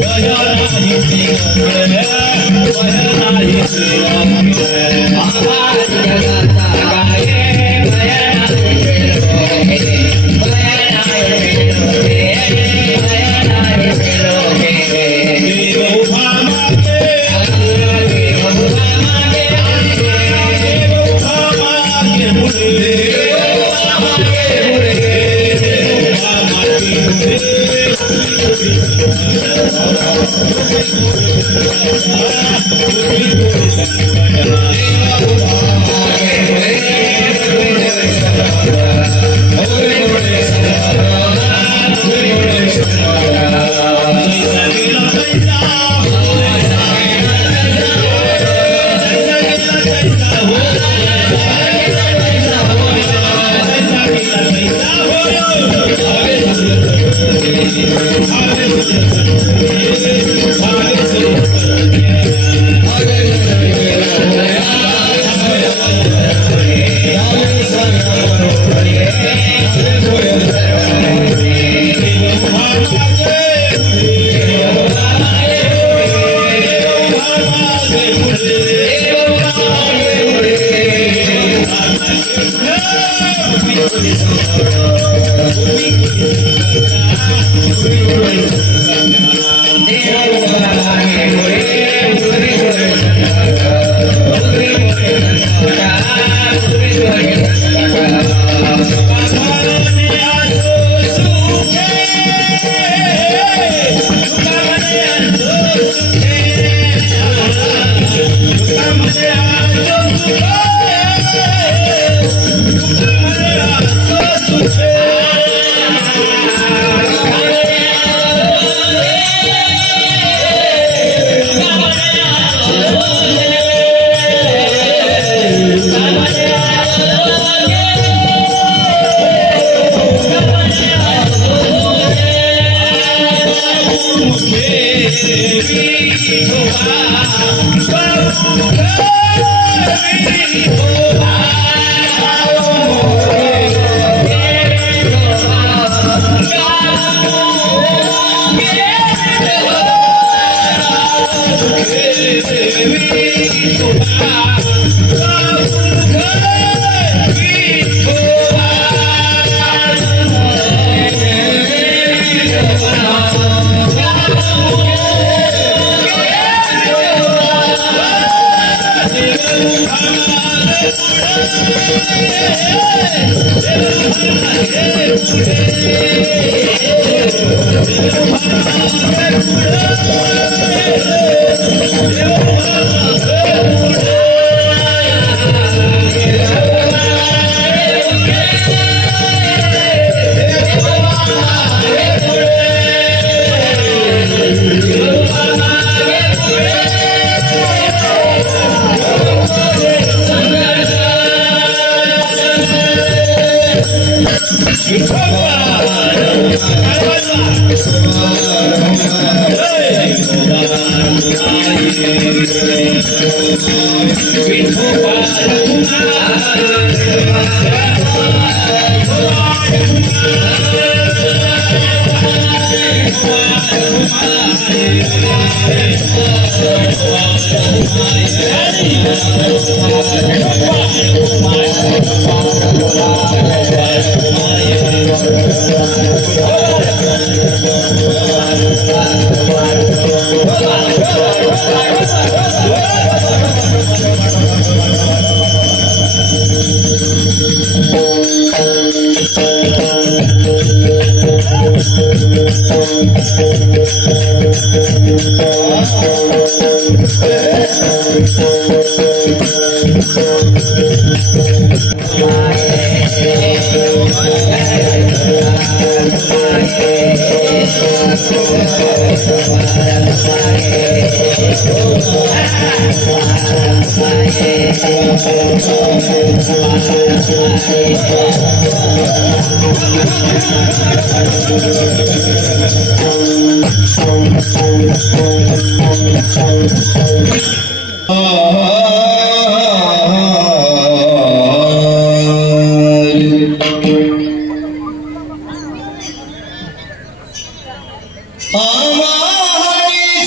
Bye. आमारी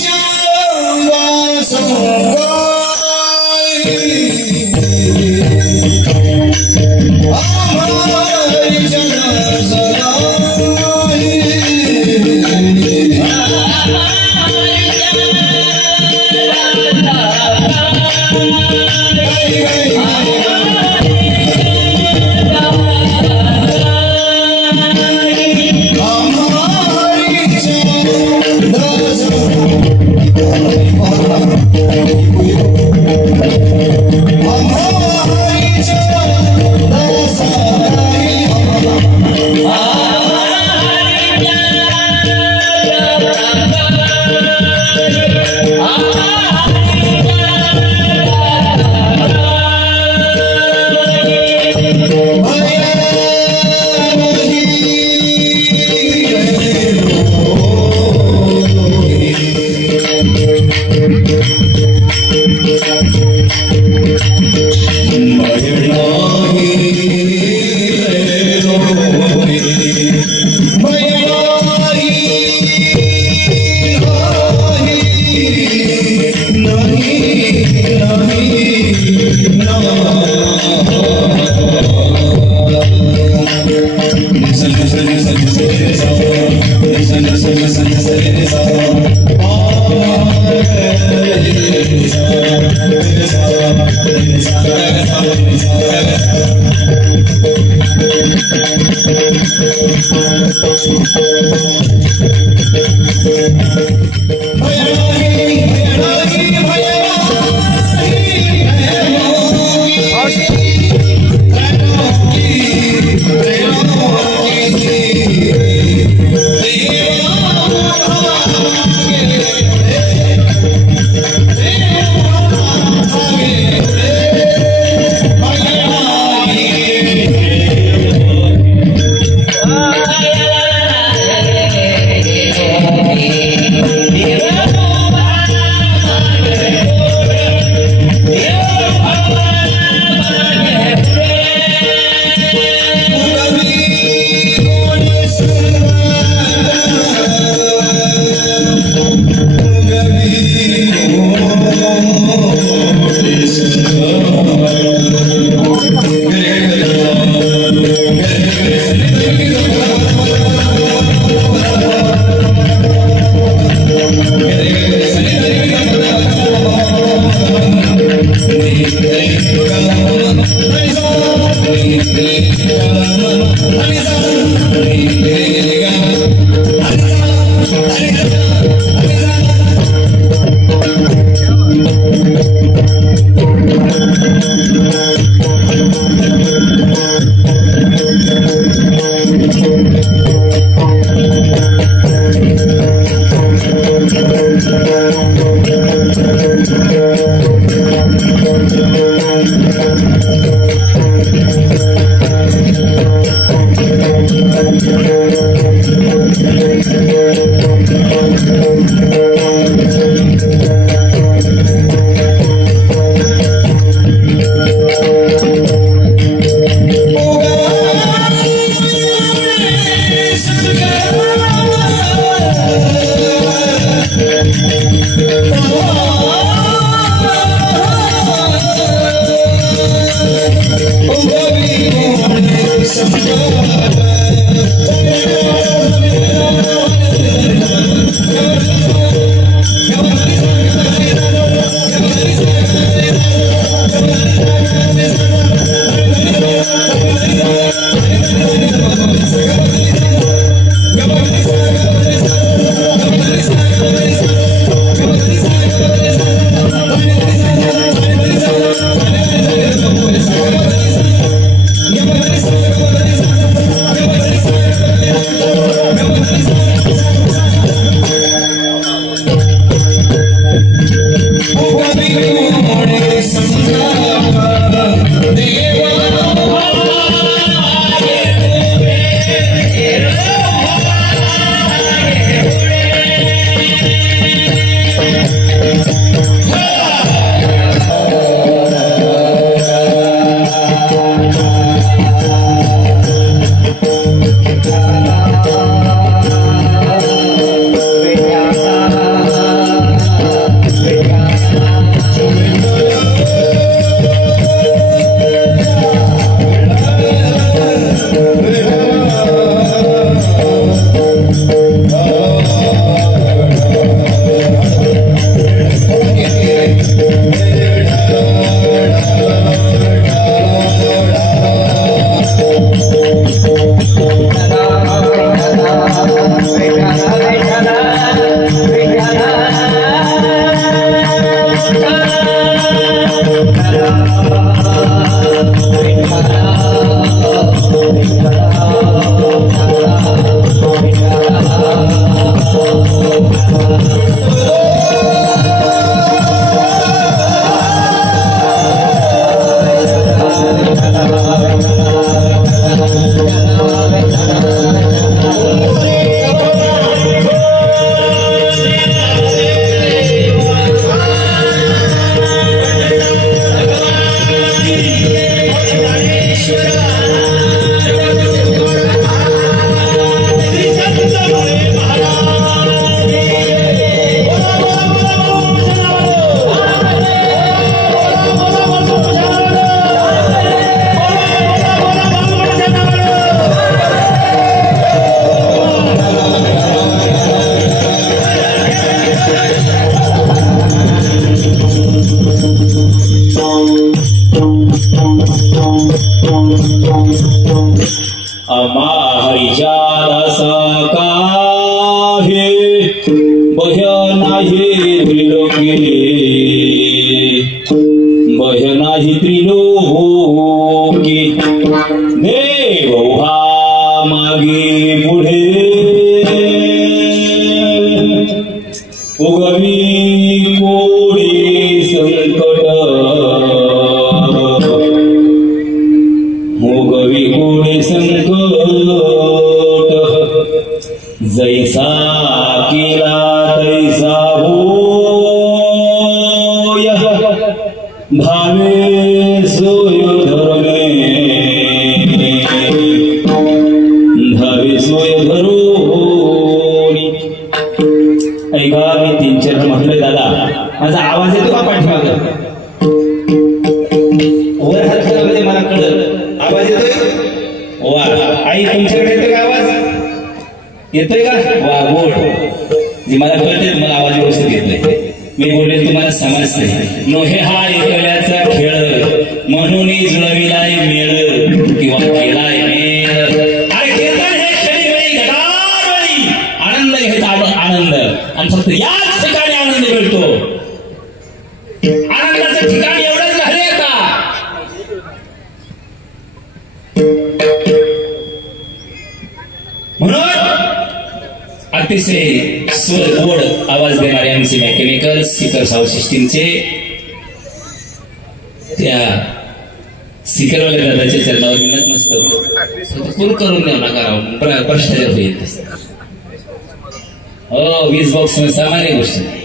सामान्य गोष्ट नाही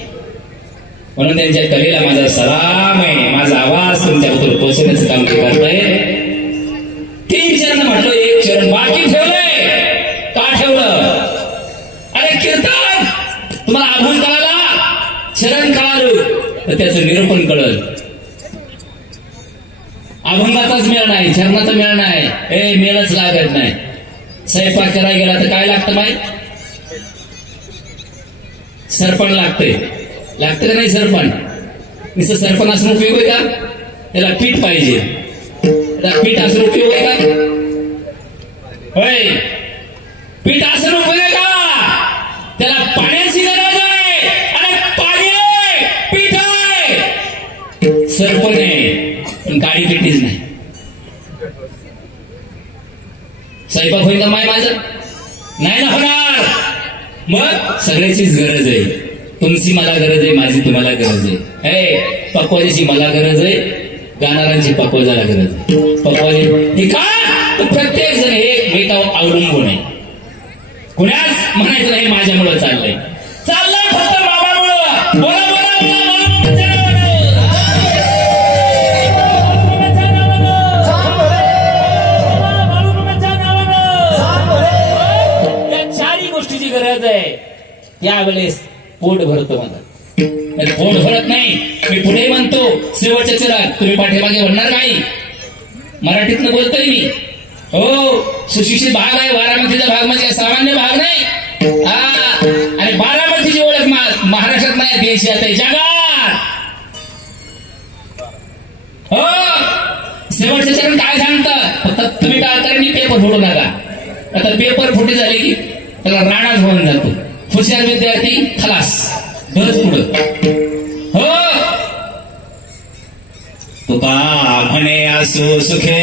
म्हणून त्यांच्या कलेला माझा सलाम आहे. माझा आवाज तुमच्याबद्दल पोहोचवण्याचं काम ते करताय. 3 चरण म्हटलं, 1 चरण बाकी ठेवलंय. का ठेवलं? अरे कीर्तन तुम्हाला अभंग कळाला, चरण कळालं तर त्याचं निरूपण कळलं. अभंगाचाच मेळ नाही, चरणाचा मेळ नाही, हे मेळच लागत नाही. स्वयंपाक करायला गेला तर काय लागतं माहिती? सरपण लागते का नाही? सरपण नुसतं सरपण असणं उपयोग आहे का? त्याला पीठ पाहिजे. त्याला पीठ असणं उपयोग आहे का? होय, पीठ असणं उपयोग आहे का? त्याला पाण्याची गरज आहे. आणि पाणी आहे, पीठ आहे, सरपण आहे, पण काळी पिठीच नाही. स्वयंपाक होईल का माय माझं? नाही ना होणार. मग सगळ्याचीच गरज आहे. तुमची मला गरज आहे, माझी तुम्हाला गरज आहे. पकवाजाची मला गरज आहे, गाणाऱ्यांची पकवाजाला गरज आहे. पकवाजी हे का? तर प्रत्येक जण हे एकमेकावर अवलंबून आहे. कुणाच म्हणायचं नाही माझ्यामुळं चाललंय फक्त बाबामुळं. बोला गरज आहे. यावेळेस पोट भरतो मला, पोट भरत नाही. मी पुढे म्हणतो शेवटच्या चरात, तुम्ही पाठीमागे म्हणणार नाही. मराठीतनं बोलतोय मी. हो, सुशिक्षित भाग आहे. बारामतीचा भाग म्हणजे सामान्य भाग नाही. आणि बारामतीची ओळख महाराष्ट्रात नाही, देशात आहे, जगात. हो, शेवटचं चरण काय सांगतं? फक्त तुम्ही काय करा, पेपर फोडू नका. आता पेपर फुटी झाले की त्याला राणाच होऊन जातो. हुशार विद्यार्थी खलास, बरंच पुढं. हो, तुका म्हणे असो सुखे.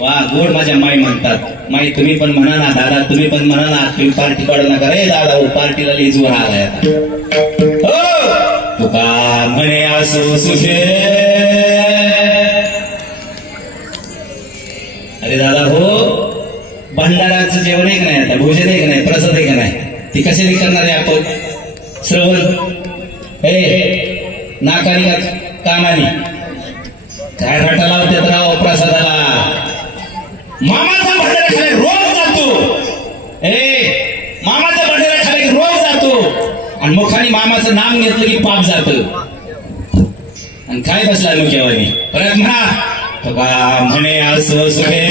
वा गोड माझ्या माई म्हणतात. माई तुम्ही पण म्हणा ना दादा, तुम्ही पण म्हणा ना, तुम्ही पार्टी काढू नका रे दादा, पार्टीला लेजवर आलाय आता. हो तुका म्हणे असो सुखे. अरे दादा हो, भंडाराचं जेवण आहे का नाही, आता भोजन आहे का नाही, प्रसाद आहे का नाही, ती कशाने करणार आहे आपण. श्रवण हे नाकानी का कानानी काय रटा लावतात राव प्रसादाला. मामाचा भंडारा खाली रोज जातो. मामाचा भंडारा खाली रोज जातो आणि मुखाने मामाचं नाम घेतलं की पाप जात. आणि काय बसलाय मुख्यवानी परत म्हणा तुका म्हणे असं सुखे.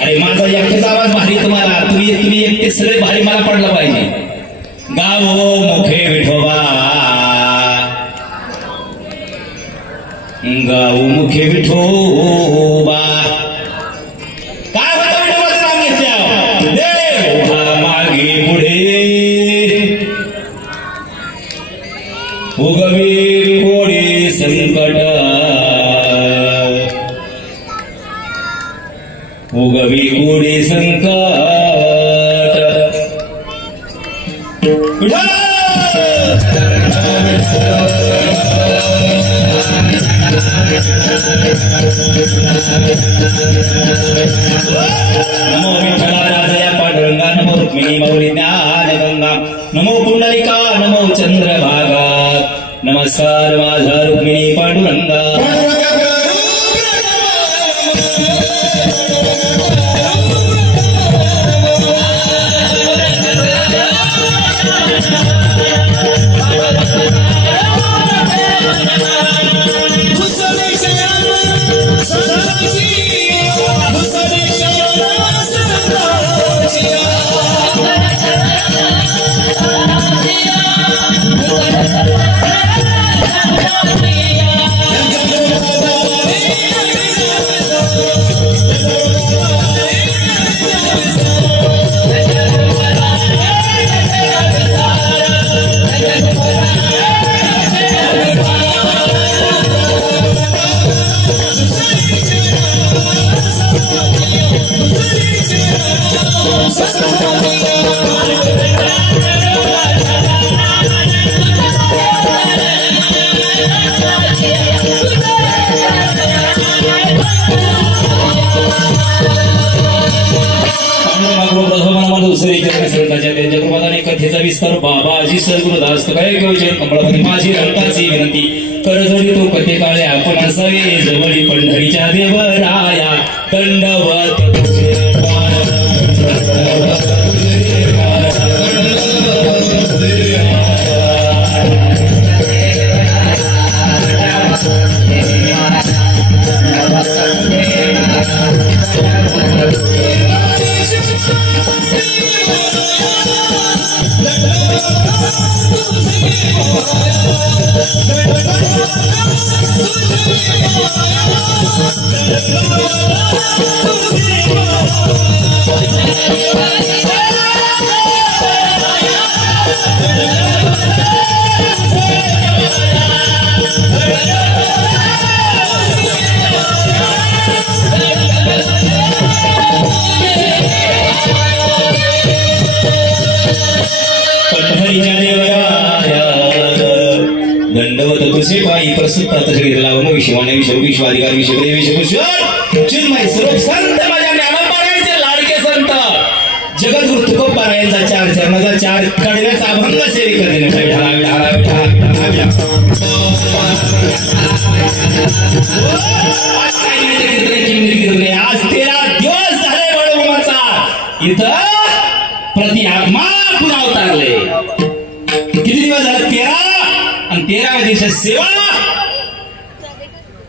अरे माझा एकटाच आवाज भारी तुम्हाला, तुम्ही एकटे सगळे भारी मला पडलं पाहिजे. गावो मुखे विठोबा, गावो मुखे विठोबा. काय होतं विठोबाचं नाव घेतलं. देव मागे पुढे उगवी कोडी संकट, उगवी कोडी संकट. नमो विठ्ठलाराजया पांडुरंगा, नमो रुक्मिणी मौली ज्ञान गंगा, नमो पुंडलिका, नमो चंद्रभागा. नमस्कार माझा रुक्मिणी पांडुरंगा. कथेचा विस्तार बाबाजी सद्गुरुदास काय कमळापती माझी रंगाची विनंती करजोडी तो कथे काळे आपण असावे जवळी पंढरीच्या देवराया दंडवत. दंडवत तुझे पायी प्रसुत्ता तसगिरला वन विश्वाने विश्व विश्वाधिकार विश्वदेव विश्वभूषण चिन्मय स्वरूप संत माझ्या ज्ञानोपारायणचे लाडके संत जगद्गुरु तुकोबारायांचा चार चरणाचा चार कडव्याचा अभंग सेवे करते. आज 13 दिवस झाले वळवमाचा इथं प्रति आत्मा पुन्हा अवतारले. किती दिवस झाले? 13 आणि 13व्या दिवसात सेवा.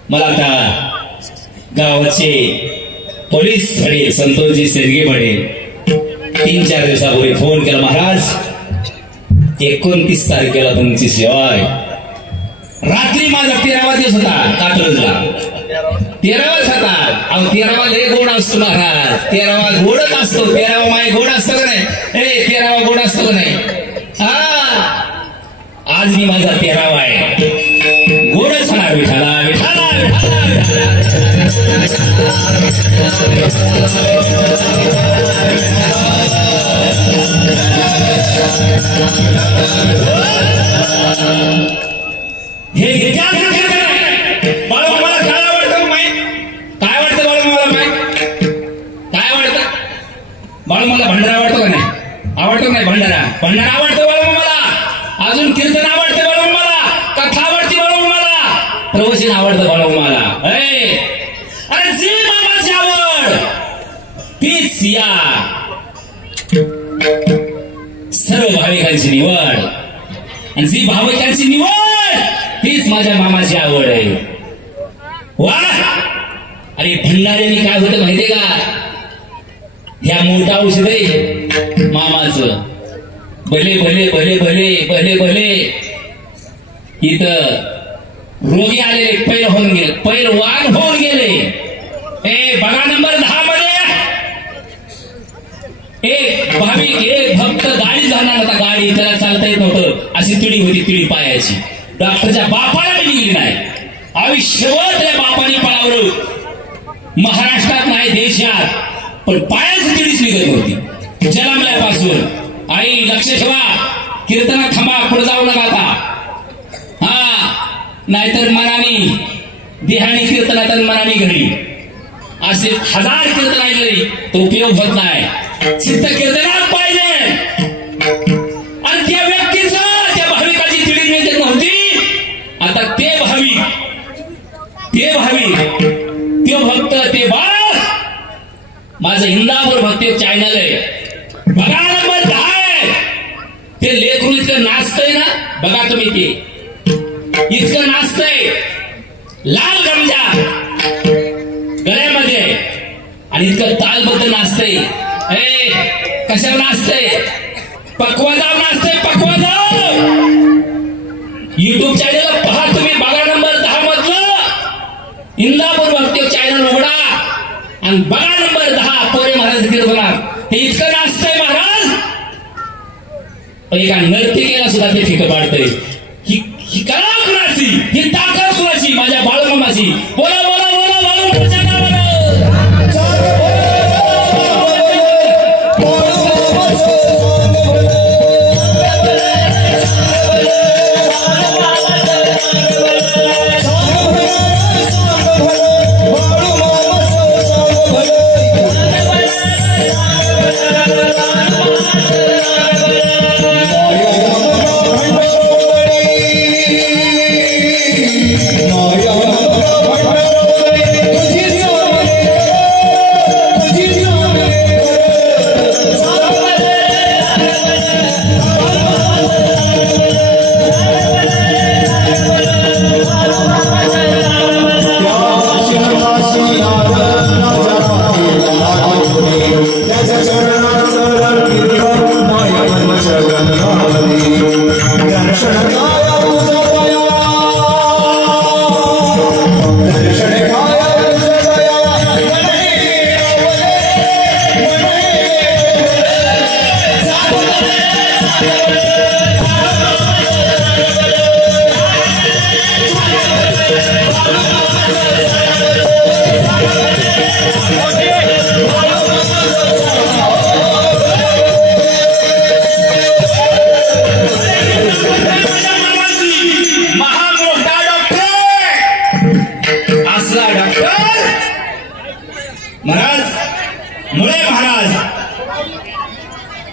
मला आता गावाचे पोलीस वडील संतोषजी सेरगे वडील 3-4 दिवसापूर्वी फोन केला, महाराज 29 तारखेला तुमची सेवा आहे. रात्री माझा 13वा दिवस होता कात्रजला. 13वाच होता. अहो 13वा लय गोड असतो महाराज. 13वा गोडच असतो. 13वा माय गोड असतो का नाही? 13वा गोड असतो का नाही? हा आज मी माझा 13वा आहे. गोडच होणार विठाला विठाला हे बाळू मला काय आवडतं माहित? काय वाटतं बाळू मला माहित? काय वाटतं बाळू मला? भंडारा आवडतो का नाही? आवडतो का नाही भंडारा? भंडारा आवडतो बाळू मला. अजून कीर्तन आवडते बाळू मला. कथा आवडते बाळू मला. प्रवचन आवडतं बाळू मला. अरे जी मामाची आवड तीच या सर्व भाविकांची निवड. आणि जी भाविकांची निवड तीच माझ्या मामाची आवड आहे. वा अरे भंडाऱ्याने काय होतं माहितीये का? ह्या मोठा औषध आहे मामाचं. भले भले भले भले भले भले इथं रोगी आलेले पैलवान होऊन गेले. बघा नंबर 10 मध्ये एक भाविक एक भक्त गाडी जाणार होता. गाडी त्याला चालता येत नव्हतं. अशी तिडी होती, तिडी पायाची. डॉक्टरच्या बापाला बी निघली नाही. आयुष्यभर त्या बापाने पळावलं. महाराष्ट्रात नाही देशात, पण पायाची तिडीच निघत नव्हती जन्मल्यापासून. आई लक्ष ठेवा, कीर्तनात थांबा, पुढे जाऊ नका आता. नाहीतर मनाने देहाने कीर्तनात आणि मनाने घरी असे 1000 कीर्तन ऐकले तो उपयोग होत नाही. चित्त कीर्तनात पाहिजे. आणि त्या व्यक्तीचं त्या भाविकाची तिडी मिळत नव्हती. आता ते भाविक ते भक्त ते बाळ माझं इंदापूर भक्ती चॅनल आहे. बघा नंबर 10 आहे. ते लेकरू इतकं नाचतंय ना, बघा तुम्ही. ते इतकं नाचतंय, लाल गमजा गळ्यामध्ये आणि इतकं तालबद्ध नाचतंय. कशावर नाचतंय? पकवाजावर नाचतंय. पकवाजावर युट्यूब चॅनल पहा तुम्ही. बघा नंबर 10 मधलं इंदापूर भक्ती चॅनल उघडा आणि बघा नंबर 10 पोरे महाराज कीर्तनात. हे इतकं नाचतंय महाराज. एका नर्तिकेला सुद्धा ते फिकं पाडतंय. ही कला कुणाची? ही ताकद कुणाची? माझ्या बाळूमामाची. बोला बोला बोला बाळूमामाच्या नावानं.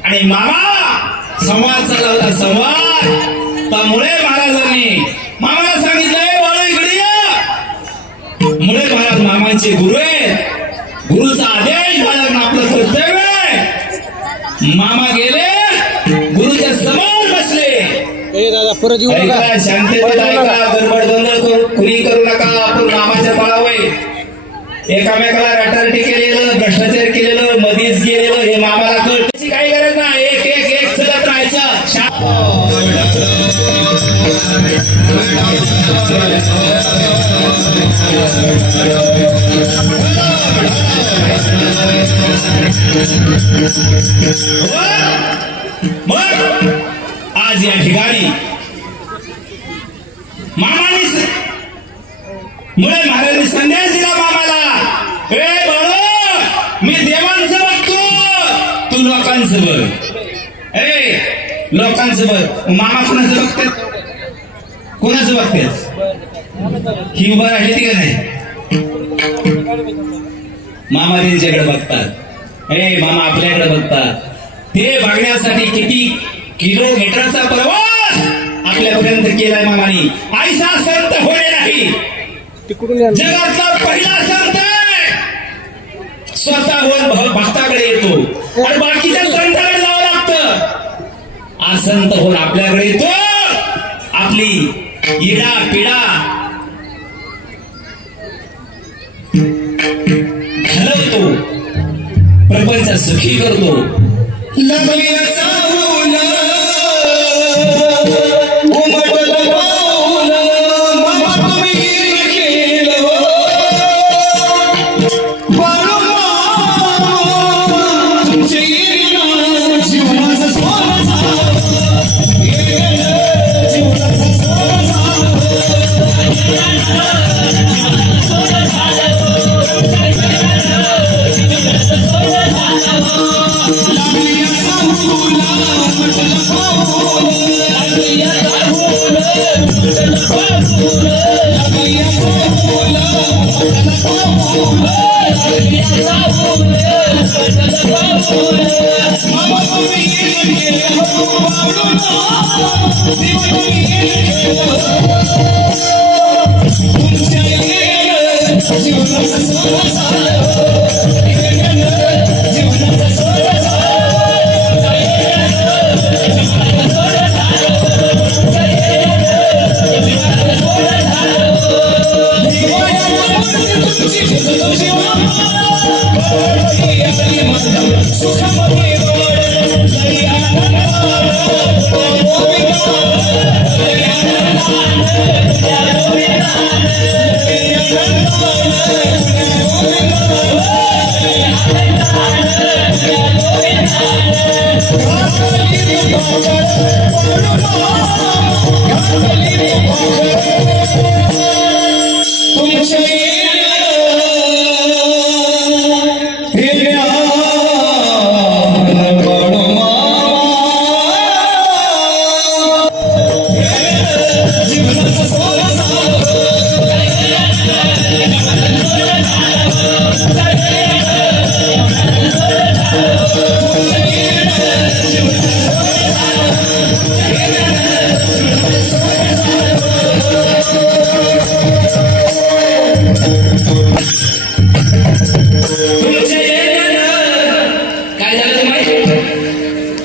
आणि मामा संवाद चालला होता. संवाद मुळे महाराजांनी मामाला सांगितलंय, बाळू इकडे या. मुळे महाराज मामांचे गुरु आहेत. गुरुचा आदेश बाळगणं आपलं कर्तव्य आहे. मामा गेले, गुरुच्या समोर बसले. शांततेत ऐका, गडबड गोंधळ कुणी करू नका. आपण मामाच्या बाळावय एकामेकाला रटारटी केलेलं, भ्रष्टाचार केलेलं, मधीच गेलेलं हे मामाला कळण्याची काही गरज नाही. एक एक एक चलत राहायचं. मग आज या ठिकाणी मुळे महाराजांनी संदेश दिला मामाला, ए बाळो, मी देवांचं बघतो, तू लोकांचं बघ. लोकांचं बघ. मामा कोणाचं बघतात? कोणाचं बघतात? ही उभं राहिली ती का नाही? मामा त्यांच्याकडे बघतात. मामा आपल्याकडे बघतात. ते बघण्यासाठी किती किलोमीटरचा प्रवास आपल्यापर्यंत केलाय मामानी. ऐसा संत होणे नाही. जगातला पहिला संत स्वतःहून भक्ताकडे येतो आणि बाकीच्या संतांकडे जावं लागतं. हा संत होऊन आपल्याकडे येतो, आपली इडा पिडा घालवतो, प्रपंच सुखी करतो.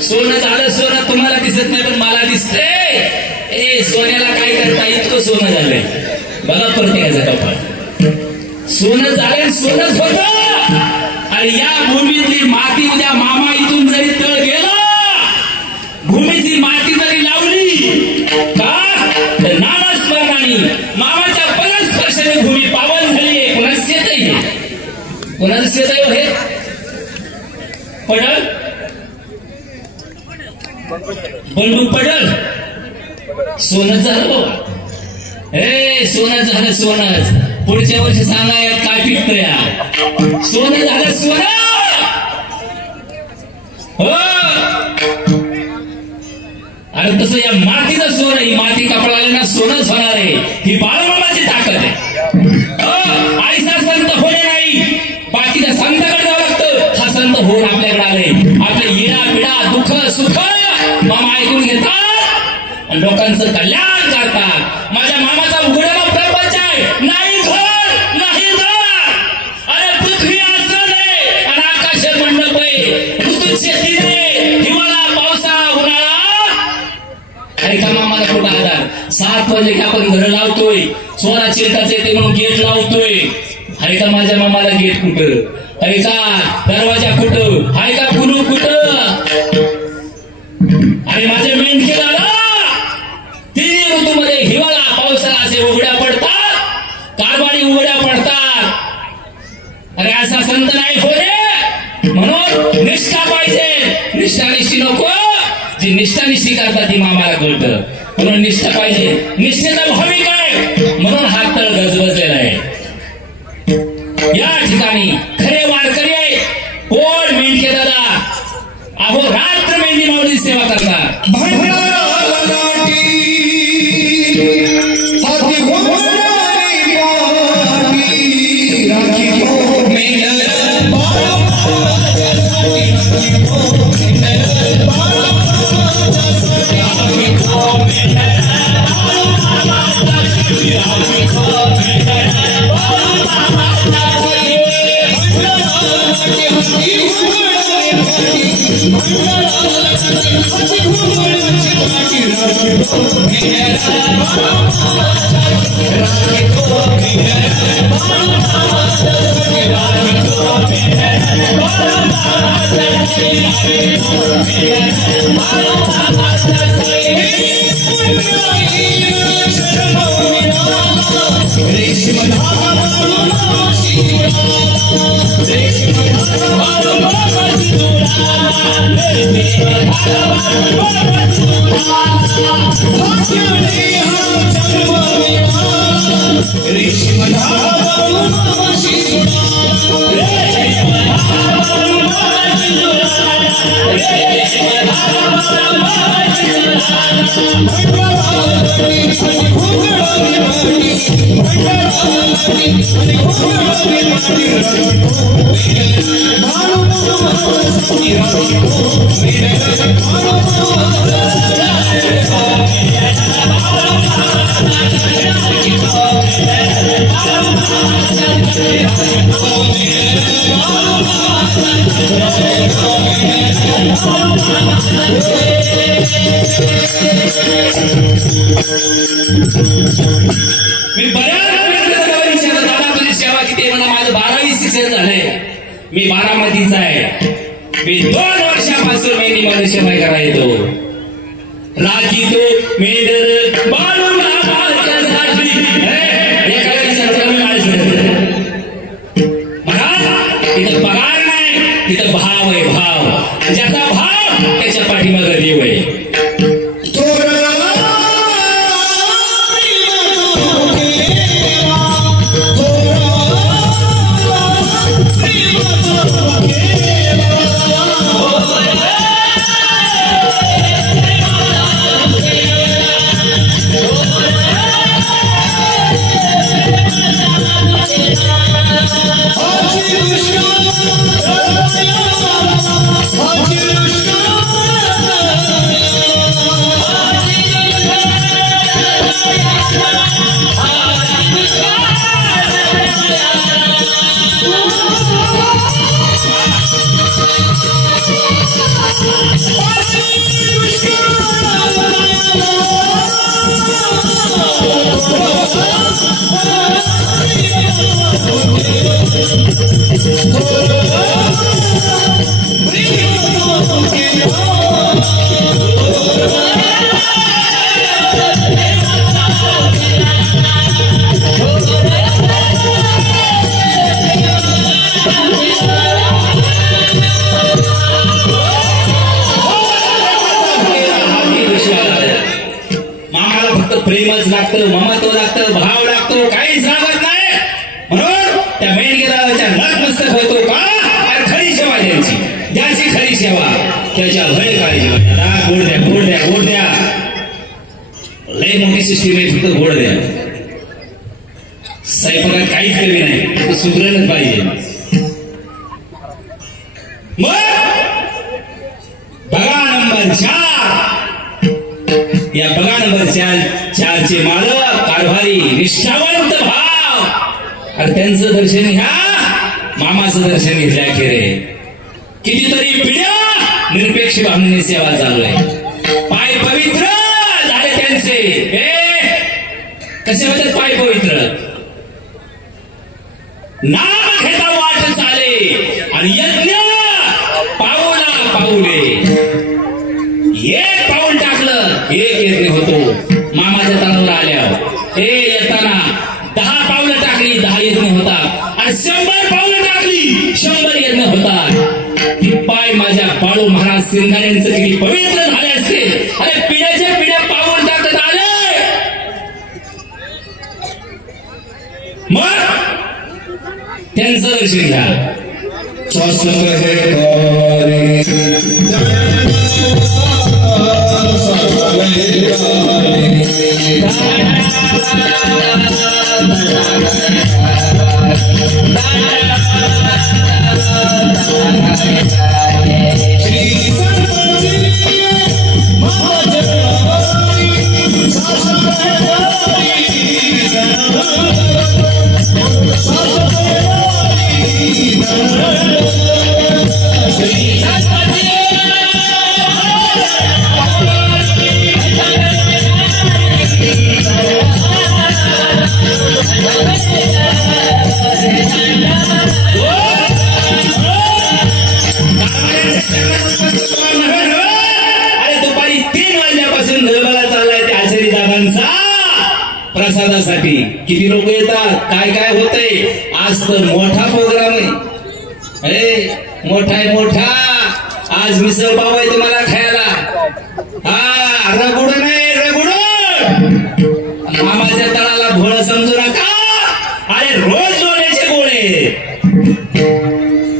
सोनं झालं, सोनं तुम्हाला दिसत नाही पण मला दिसतंय. सोन्याला काय करता, इतकं सोनं झालंय बघा प्रत्येकाचं कपाळ. सोनं झालंय, सोनंच होतं. आणि या भूमीतली माती उद्या मामा इथून जरी तळ गेला, भूमीची माती जरी लावली का तर नामस्मरणाने मामाच्या परस्पर्शाने भूमी पावन झाली. कुणाचं शेत आहे? कुणाचं शेत आहे हे? पडल बंदूक पडल. सोनच झालं बाबा. सोनं झालं, सोनच. पुढच्या वर्षी सांगा यात काय पिकतं या. सोनं झालं, सोनं. हो. आणि तसं या मातीचं सोनं, ही माती कपडाला ना सोनच होणार आहे. ही बाळमामाची ताकद आहे. आईसा संत होणे नाही, बाकीच्या संतांकडे जावं लागतं. हा संत होऊन आपल्याकडे आले. आपले इडा पिडा दुःख सुख मामा ऐकून घेतात आणि लोकांचं कल्याण करतात. माझ्या मामाचा उघड्याला प्रपंच आहे. नाही घर, नाही दार. अरे पृथ्वी आसन आहे आणि आकाश मंडप आहे. ऋतूचे दिने, हिवाळा, पावसाळा, उन्हाळा. अरे का मामाला कुठं आधार? 7 वाजले की आपण घर लावतोय. 16 चिरताच येते म्हणून गेट लावतोय. हाय का माझ्या मामाला गेट कुठं? हाय का दरवाजा कुठं? हाय का कुलूप कुठं? आणि माझे मेंढके दादा 3 ऋतूमध्ये हिवाळा पावसाळा असे उघड्या पडतात, कारभारी उघड्या पडतात. अरे असा संत नाही हो रे. म्हणून निष्ठा पाहिजे. निष्ठा निष्ठी नको. जी निष्ठा निष्ठी करतात ती मामाला कळतं. म्हणून निष्ठा पाहिजे. निष्ठेचा भाविक आहे. मी बऱ्याच दादा तुझी सेवा किती म्हणा माझं 12वी शिक्षण झालंय. मी बारामतीचा आहे. मी 2 वर्षापासून मेंढी मध्ये सेवा करायचो. राखी तो मेंढर बाळू महाराजांसाठी एखाद्या तिथं पगार नाही, तिथं भाव आहे. भाव ज्याचा भाव त्याच्या पाठीमागं देव आहे. प्रेमच लागतं, ममत्व लागतं, भाव लागतो, काहीच लागत नाही. म्हणून त्या मेंढीरावाच्या नतमस्तक होतो का खरी सेवा द्यायची. ज्याची खरी सेवा त्याच्या भय काळजी. गोड द्या, गोड द्या, गोड द्या. लय मोठी सिस्टीम आहे, फक्त गोड द्या. स्वयंपाकात काहीच कमी नाही, फक्त सुधरलंच पाहिजे. मग बघा नंबर 4. या बघा नंबर 4 चे मालक कारभारी निष्ठावंत भाव. आणि त्यांचं दर्शन घ्या, मामाचं दर्शन घेतल्या अखेर. कितीतरी पिढ्या निरपेक्ष भावनेने सेवा चालू आहे. पाय पवित्र झाले त्यांचे. कसे होते पाय पवित्र? नाम घेता वाट चाले आणि यज्ञ पाऊला पाऊले. एक पाऊल टाकलं एक यज्ञ होतो. मामाच्या तणावर आल्यावर येताना 10 पावलं टाकली 10 यज्ञ होतात. आणि 100 पावलं टाकली 100 यज्ञ होतात. ही पाय माझ्या बाळू महाराज सिंधाऱ्यांचं किती पवित्र झाले असते. अरे पिढ्याच्या पिढ्या पाऊल टाकत आले. मग त्यांचं दर्शन घ्या. Thank you. महाराजांचा प्रसादासाठी किती लोक येतात, काय काय होतंय. आज तर मोठा प्रोग्राम आहे, मोठा आहे मोठा. आज मिसळ पाव आहे तुम्हाला खायला. हा रगुड नाही रगुड. मामाच्या तळाला भोळ समजू नका. अरे रोज लोण्याचे गोळे.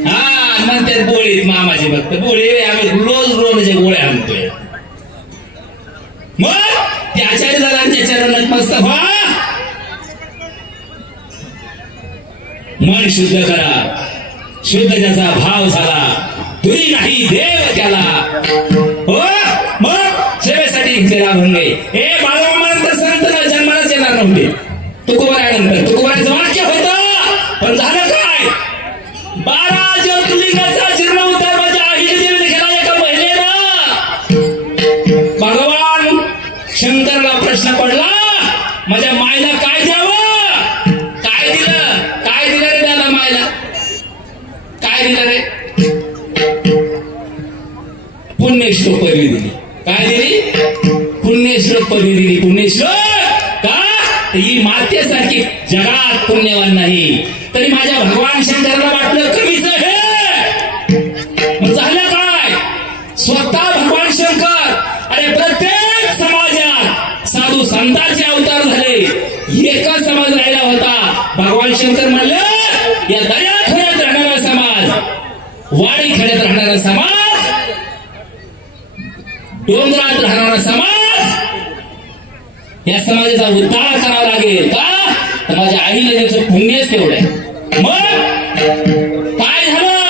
हा म्हणतात गोळी मामाचे फक्त गोळी. आम्ही रोज लोण्याचे गोळे आणतोय. मग ते आचार्य दादांच्या चरणात मस्त व्हा. मन शुद्ध करा. शुद्ध ज्याचा भाव झाला तुरी नाही देव त्याला. हो मग सेवेसाठी इथे लागून गे. हे बाळमामानंतर संत जन्मालाच येणार नव्हते. तुकोबारानंतर तुकोबाराचं वाक्य होतं, पण झालं काय. 12 ज्योतिर्लिंगाचा जीर्ण उद्धार माझ्या अहिल्यादेवीने केला एका महिलेनं. भगवान शंकरला प्रश्न पडला, माझ्या मायला काय द्यावं. काय दिलं, काय दिलं रे त्याला मायला, काय दिलं रे. पुण्यश्लोक पदवी दिली. काय दिली, पुण्यश्लोक पदवी दिली. पुण्यश्लोक का, ही मातेसारखी जगात पुण्यवान नाही. तरी माझ्या भगवान शंकराला वाटलं कमीच हे. मग झालं काय, स्वतः भगवान शंकर अरे प्रत्येक समाजात साधू संतांचे अवतार झाले. एका समाज राहिला होता. भगवान शंकर म्हणलं या दर्या खोऱ्यात राहणारा समाज, वाडी खेड्यात राहणारा समाज, डोंगरात राहणारा समाज, या समाजाचा उद्धार करावा लागेल का. तर माझ्या अहिल्यादेवीचं पुण्यच तेवढं आहे. मग काय झालं,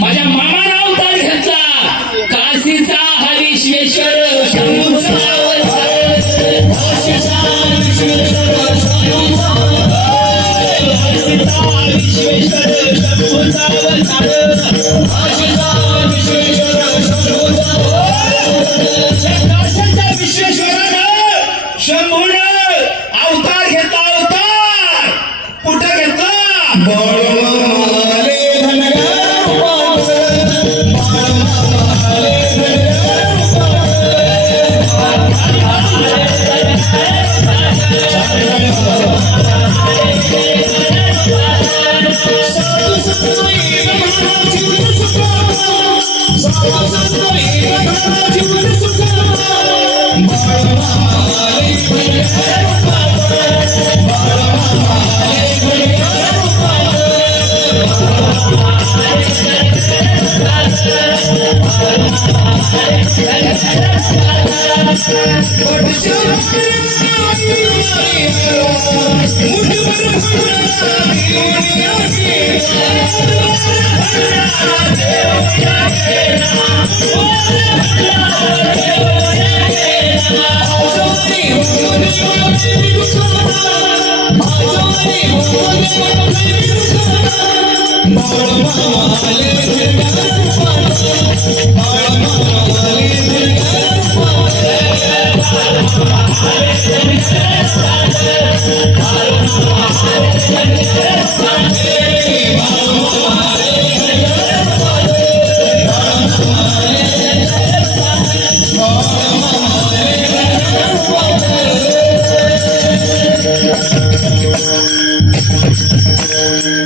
माझ्या मामानं अवतार घेतला. काशीचा हा विश्वेश्वर शंभूचा शंभून अवतार घेतला. अवतार कुठं घेतला,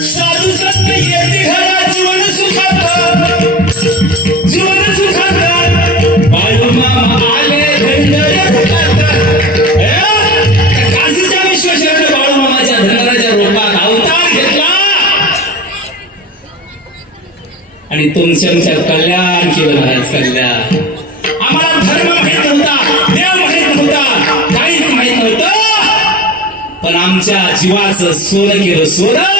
साधू संत येते घरा जीवन सुखात, जीवन सुखात. बाळूमामा आले काशीच्या विश्वेश्वराने बाळूमामाच्या धनराच्या रूपात अवतार घेतला आणि तुमच्या कल्याण केलं. महाराज कल्याण. आम्हाला धर्म माहित नव्हता, देव माहित नव्हता, काहीच माहित नव्हतं, पण आमच्या जीवाचं सोनं केलं. सोनं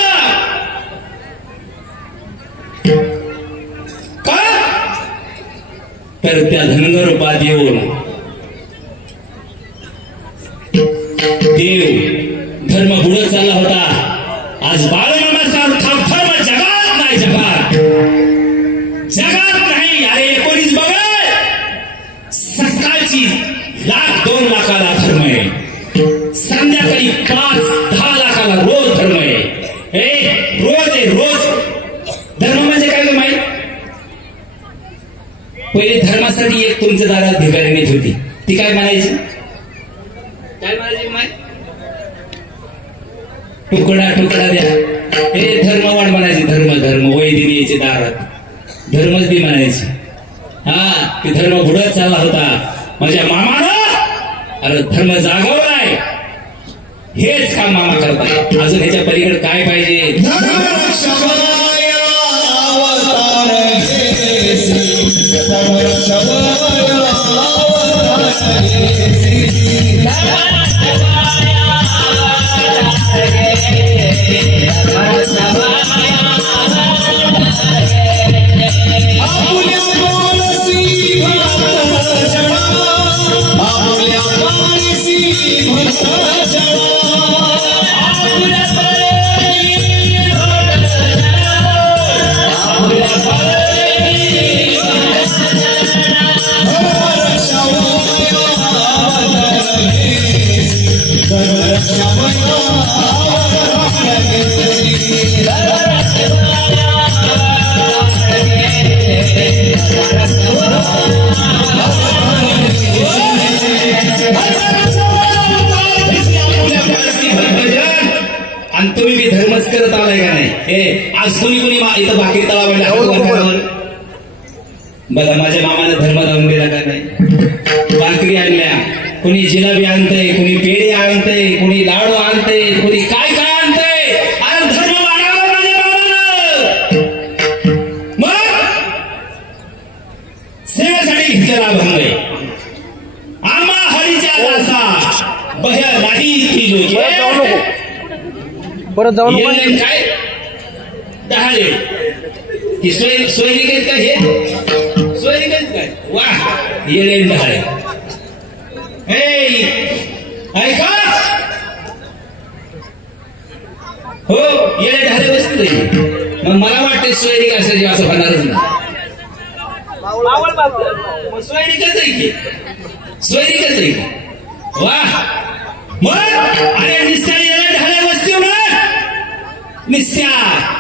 का, तर त्या धनगर रूपात येऊन देव धर्म बुडत चालला होता. आज बाळूमामाचा धर्म जगात नाही, जगात जगात नाही. अरे 19 बघा, सकाळची 1,00,000-2 लाखाला धर्म आहे, संध्याकाळी 5-10 लाखाला रोज धर्म आहे. रोज आहे, रोज. धर्म म्हणजे काय माहित. पहिले धर्मासाठी एक तुमच्या दारात भिकारी नेत होती. ती काय म्हणायची, काय तुकडा तुकडा द्या. हे धर्मवाण म्हणायचे. धर्म वैदिनी यायचे दारात धर्मच बी म्हणायचे. हा ते धर्म बुडत चालला होता. माझ्या मामानं अरे धर्म जागवलाय. हेच काम मामा करताय. अजून ह्याच्या पलीकडे काय पाहिजे. आणि तुम्ही बी धर्मच करत आलाय का नाही. हे आज कोणी इथं भाकरी तळावर बघा माझ्या मामानं धर्म लावून दिला का नाही. भाकरी आणल्या. कुणी जिलेबी आणतंय, कुणी पेढे आणतंय, कुणी लाडू आणतंय, कुणी काय काय आणतंय. अरे धर्म वाढावा माझ्या मामानं. मग सेवेसाठी घेतलेला भंग आहे. आम्हा हरीच्या दासा बह्या नाही ती लोक परत जाऊन काय दहाले ही सोयरिकेत काय हे सोयरिकेत काय वा येळे दहाळे. ऐका हो येळे दहाले बसते. मग मला वाटते सोयरिक असेल असं होणारच नाही. सोयरिकच आहे की सोयरिकच आहे की वा. मग अरे निस्त्या येळे दहाले बसते निस्त्या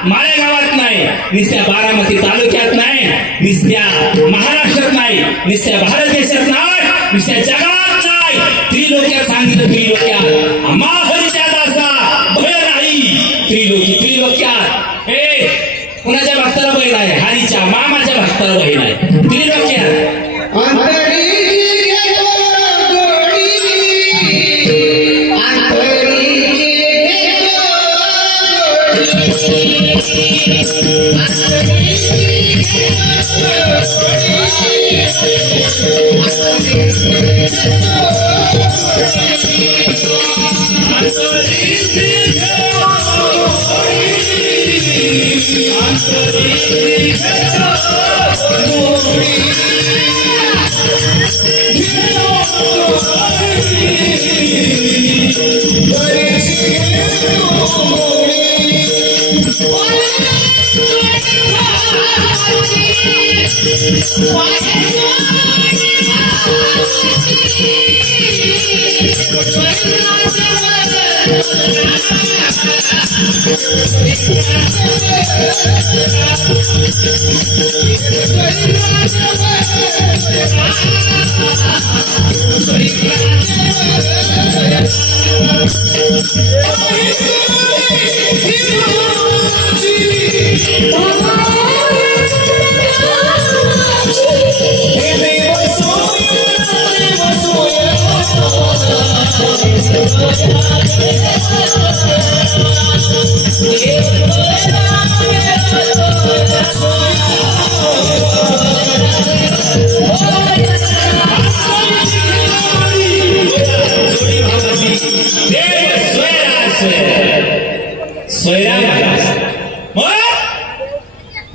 माळेगावात नाही, निस्त्या बारामती तालुक्यात नाही, निस्त्या महाराष्ट्रात नाही, निस्त्या भारत देशात नाही, निस्त्या जगात नाही. त्रिलोक्यात सांगितलं. त्रिलोक्यात आम्हा हरीच्या दासा भय नाही. त्रिलोक्यात हे कुणाच्या भक्ताला बहीण आहे. हरीच्या मामाच्या भक्ताला बहीण आहे. त्रिलोक्यात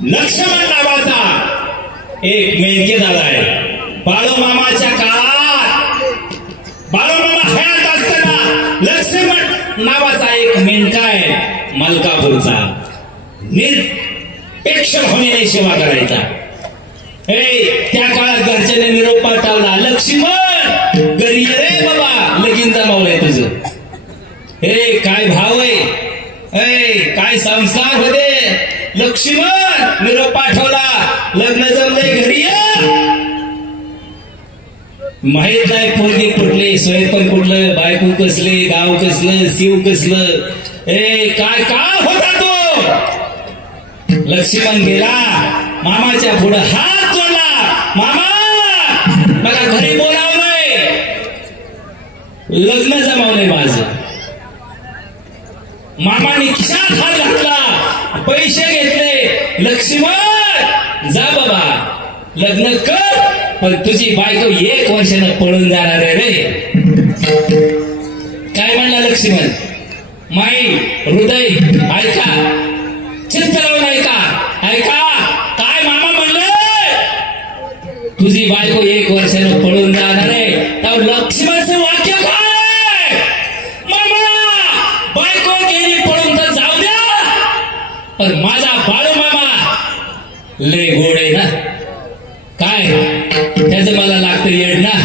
लक्ष्मण नावाचा एक मेळकेदार आहे. बाळूमामाच्या काळात बाळूमामा हयात असताना लक्ष्मण नावाचा एक मेंढका आहे मलकापूरचा. निरपेक्ष भावनेने सेवा करायचा. त्या काळात घरच्याने निरोप पाठवला. लक्ष्मण घरी ये रे बाबा, लगीन जमावलंय तुझं. हे काय भाव आहे, काय संस्कार होते. लक्ष्मण निरोप पाठवला. लग्न जमलंय, घरी ये. माहित नाही पोरगी कुठले, सोयपण कुठलं, बायको कसले, गाव कसलं, शिव कसलं. ए काय होता तो? लक्ष्मण गेला, मामाच्या पुढे हात जोडला, मामा मला घरी बोलावलंय, लग्न जमावलंय माझं. मामाने खिशात हात घातला, पैसे घेतले, लक्ष्मण जा बाबा लग्न कर, पण तुझी बायको 1 वर्षानं पळून जाणार आहे रे. काय म्हणला लक्ष्मण? माई हृदय ऐका, चित्त लावून ऐका काय मामा म्हणले? तुझी बायको 1 वर्षानं पळून जाणार आहे. तर लक्ष्मणचं वाक्य काय? मामा बायको गेली पळून तर जाऊ द्या, पण माझा बाळू मामा लय गोड आहे ना, काय त्याचं मला लागतं येड ना.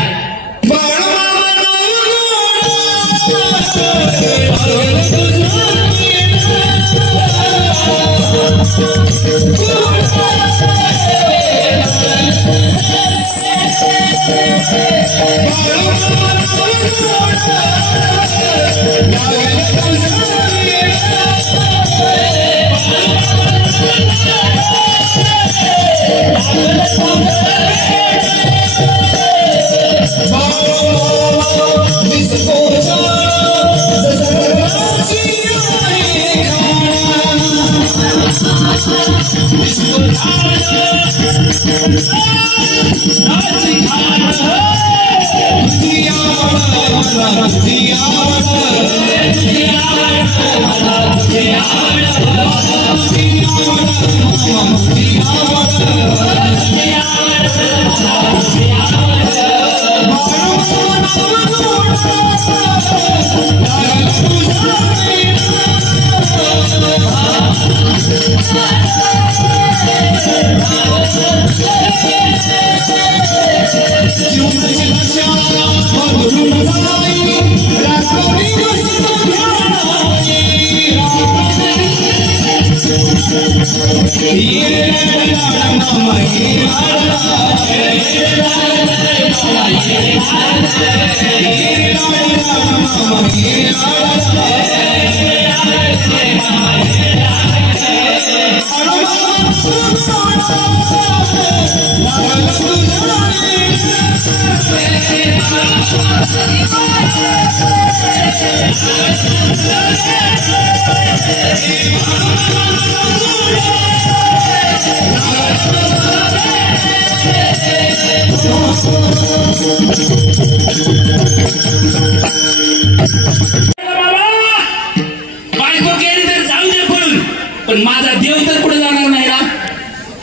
बायको गेली तर जाऊ दे पळून, पण माझा देव तर पुढे जाणार नाही ना.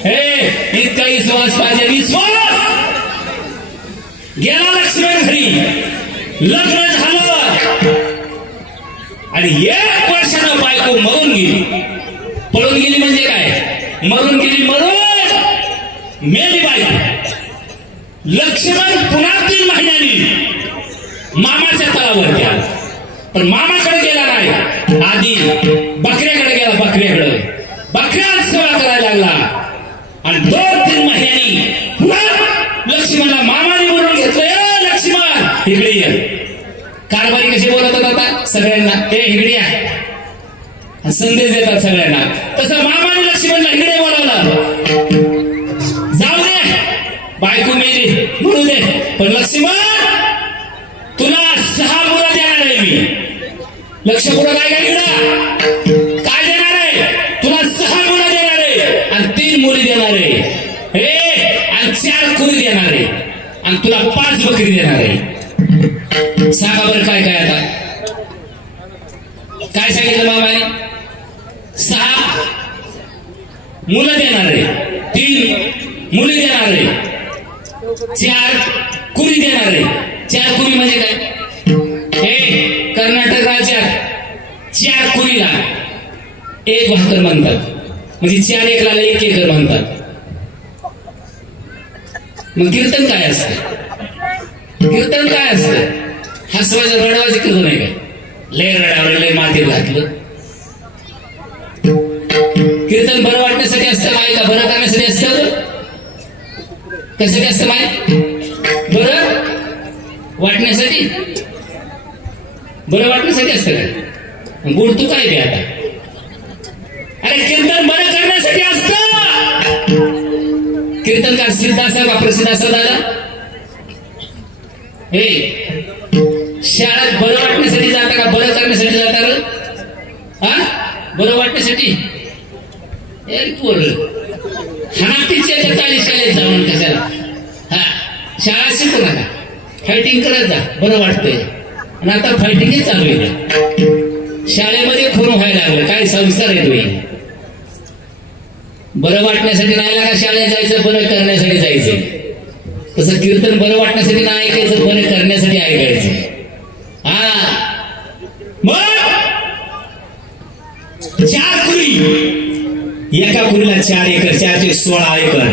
हे इतका विश्वास पाहिजे, विश्वास. गेला लक्ष्मण घरी, लग्न झालं आणि 1 वर्षानं बायको मरून गेली. पळून गेली म्हणजे काय? मरून गेली, मरून मेली बायको. लक्ष्मण पुन्हा 3 महिन्यांनी मामाच्या तळावर गेला, पण मामाकडे गेला नाही, आधी बकऱ्याकडे गेला. बकऱ्यात सेवा करायला लागला आणि 2-3 महिन्यांनी पुन्हा लक्ष्मणला मामाने बोलून घेतलं. लक्ष्मण इकडे ये. कारभारी कशी बोलतात आता सगळ्यांना, हे इकडे या, संदेश देतात सगळ्यांना. तसं मामाने लक्ष्मणला इकडे बोलावलं. जाऊ दे बायको मेली म्हणू दे, पण लक्ष्मण तुला 6 मुलं देणार आहे मी. लक्ष पुढं काय काय देणार आहे? तुला 6 मुलं देणार आहे आणि 3 मुली देणार आहे, हे आणि 4 कुरी देणार आहे आणि तुला 5 बकरी देणार आहे. सांगा बरं काय आता काय सांगितलं मामाने? 6 मुलं देणार आहे, 3 मुली देणार आहे, 4 कुरी देणार आहे. 4 कुरी म्हणजे काय? हे कर्नाटक राज्यात 4 कुरीला 1 भाकर म्हणतात, म्हणजे 4 एकराला 1 एकर म्हणतात. मग कीर्तन काय असतं? कीर्तन काय असतं? हसवायचं रडावायचं कीर्तन आहे काय? लय रडावलं, लय मातीत घातलं. कीर्तन बरं वाटण्यासाठी असतं माय का बरं करण्यासाठी असतं? कशासाठी असतं माय? बरं वाटण्यासाठी, बरं वाटण्यासाठी असतं काय? गुण तू काय बे आता? अरे कीर्तन बरं करण्यासाठी असतं. कीर्तनकार सिद्ध असा का प्रसिद्ध असा दादा? हे शाळेत बरं वाटण्यासाठी जाता का बरं करण्यासाठी जाता र? हा बरं वाटण्यासाठी? पोर हाणापिच्च्याच्या चाळीस शाळेत जाऊन कशाला? हा शाळा शिकू नका, फायटिंग करत जा, बरं वाटतंय. आणि आता फायटिंगही चालू आहे. शाळेमध्ये खून व्हायला लागलं, काय संस्कार आहे तुम्ही? बरं वाटण्यासाठी नाही लागा शाळेत जायचं, बरं करण्यासाठी जायचं. तसं कीर्तन बरं वाटण्यासाठी नाही ऐकायचं, बरं करण्यासाठी ऐकायचं. हा मग 4 कुरी, एका कुरीला 4 एकर, 4 चे 16 एकर.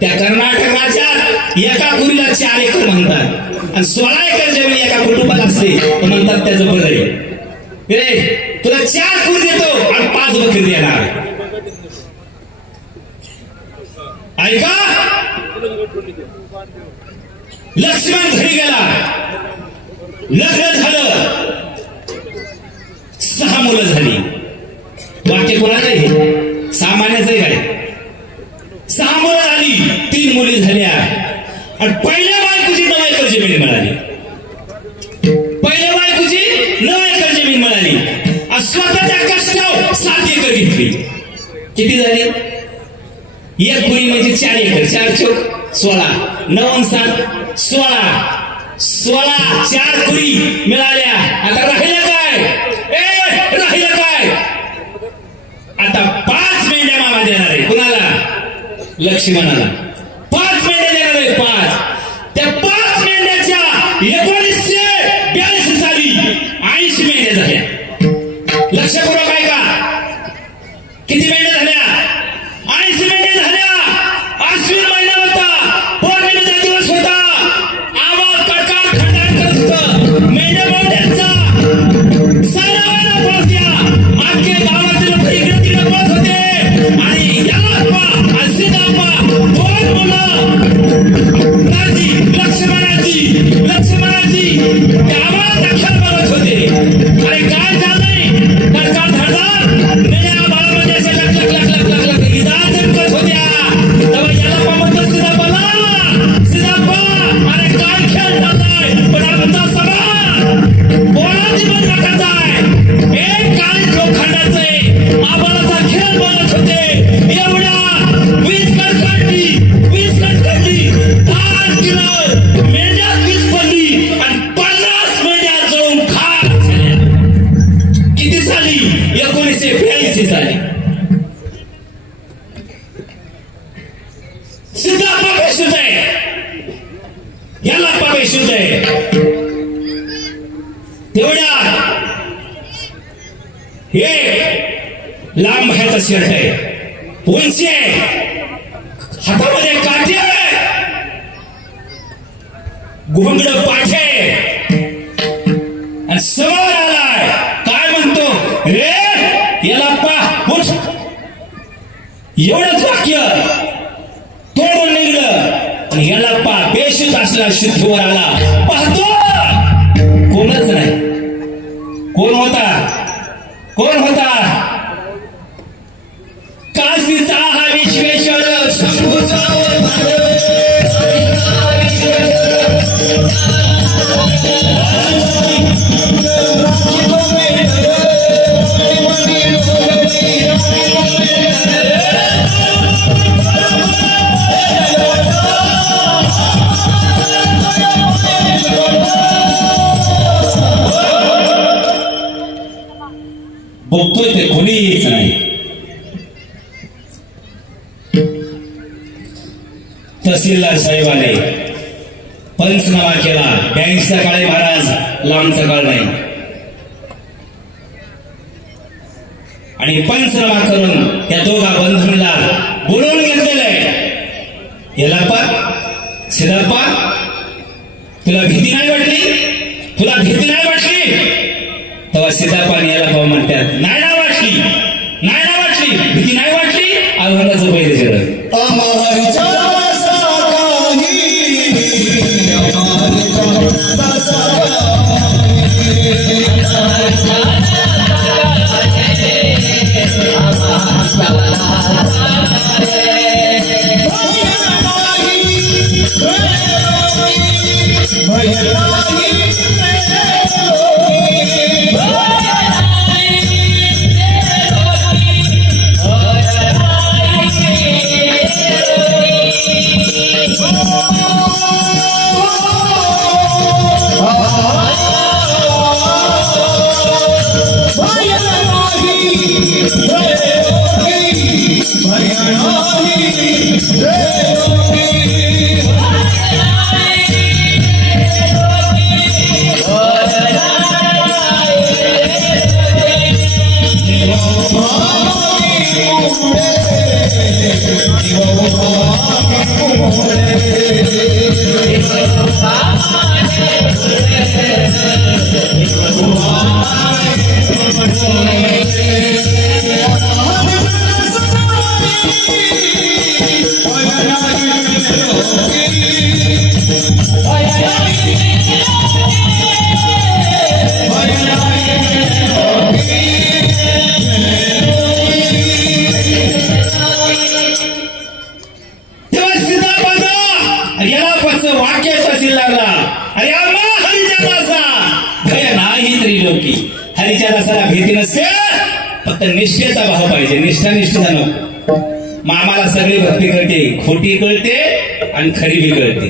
त्या कर्नाटक राज्यात एका कुरीला 4 एकर म्हणतात आणि 16 एकर जमीन एका कुटुंबाला असते तर म्हणतात त्याचं बरं आहे. तुला 4 कुरी देतो आणि 5 बकरी देणार. ऐका, लक्ष्मण घरी गेला, लग्न झालं, 6 मुलं झाली. वाक्य कोणाचं आहे? सामान्यच आहे काय? 6 मुलं झाली, 3 मुली झाल्या आणि पहिल्या बायकोची 9 एकर जमीन मिळाली. पहिल्या बायकोची 9 एकर जमीन मिळाली आणि स्वतःच्या कष्टावर 7 एकर घेतली. किती झाली? एक कुरी म्हणजे 4 एकर, 4 चौक 16, 9 7 16, 4 कुरी मिळाल्या. आता राहिलं काय? राहिलं काय? आता 5 मेंढ्या मामा देणार आहे. कुणाला? लक्ष्मणाला 5 मेंढ्या देणार आहे. 5 त्या 5 मेंढ्याच्या 1942 साली 80 मेंढ्या झाल्या. लक्षपूर्वक ऐका, किती मेंढ्या झाल्या? 80 मेंढ्या झाल्या. आश्विन महिना होता, पौर्णिमेचा दिवस होता. आवाज कडकाड खंडाळ करत होतं. मेंढ्या मेंढ्यांचा सारा वेळा पोहोचल्या. आमचे गावातील लोक इकडे तिकडे बोलत होते आणि याला सिद्धाप्पा 2 मुलं लक्ष्मणाची त्या आवाज अक्षर बघत होते. अरे काय चाललंय? कडकाड धडधाड मेल्या बाळामध्ये असे लक लक लक लक लक लक इजा चमकत होत्या. तेव्हा याला म्हणतो सिद्धाप्पा, अरे काय खेळ चाललाय? पण आमचा सभा बोलाची बंद आहे. एक काळी लोखंडाचं आहे, आबाळाचा खेळ बोलत होते. एवढ्या 20 कडकडी 10 किलो मेंढ्या 20 पडली आणि 50 मेंढ्या जाऊन खाक झाल्या. किती साली? 1942 साली. सिद्धाप्पा बेशुद्ध आहे, यालाप्पा बेशुद्ध आहे. तेवढ्या हे लांब ह्याचा शर्ट आहे, उंची आहे, हातामध्ये काठी आहे, घोंगड पाठे आणि समोर आलाय. काय म्हणतो? रे यालाप्पा उठ. एवढंच वाक्य तोडून निघलं आणि यालाप्पा बेशुद्ध असला शुद्धीवर आला. पाहतो कोणच नाही. कोण होता? काशीचा हा विश्वेश्वर शंभूचा बघतोय ते कोणीच नाही. तहसीलदार साहेब आले, पंचनामा केला. 82चा काळे महाराज, लांबचा काळ नाही. आणि पंचनामा करून त्या दोघा बंधूंना बोलवून घेतलेलं आहे. यालाप्पा, सिद्धाप्पा, तुला भीती नाही वाटली? तेव्हा सिद्धाप्पाने यालाप्पा म्हणतात, नाही ना वाटली. भीती नाही वाटली. आव्हानाचं पहिले जड चालीच्या रसाला भीती नसते, फक्त निष्ठेचा भाव पाहिजे. निष्ठा नको. मामाला सगळी भक्ती कळते, खोटी कळते आणि खरी बी कळते.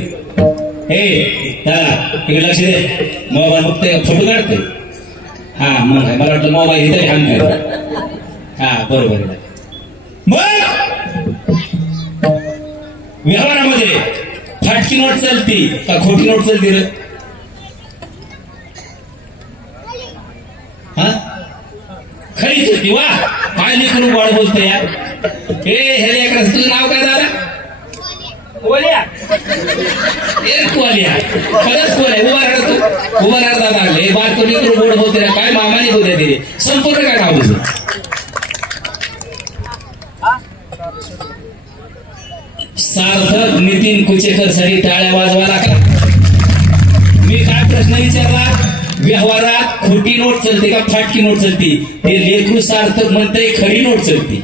हे इकडे लक्ष दे. मोबाईल बघतोय, फोटो काढतोय. हा मग मला वाटलं मोबाईल इथे ध्यान कर. हा बरोबर आहे. मग व्यवहारामध्ये फाटकी नोट चालती का खोटी नोट चालती रे? हा खरी चलती. वा काय लेकरून गोड बोलतोय यार. हे लेकराचं तुझं नाव काय झालं? कोल्या. कोल्या खरंच कोल्या. उभा राहत तू उभा राहता लागले बारको लेकरून गोड बोलतोय. काय मामाने बोलते ते संपूर्ण काय नाव तुझं? सार्थक नितीन कुचेकर साठी टाळ्या वाजवायला का? मी काय प्रश्न विचारला? व्यवहारात खोटी नोट चलते का फाटकी नोट चलती? ते लेकरू सार्थक म्हणते खरी नोट चलती.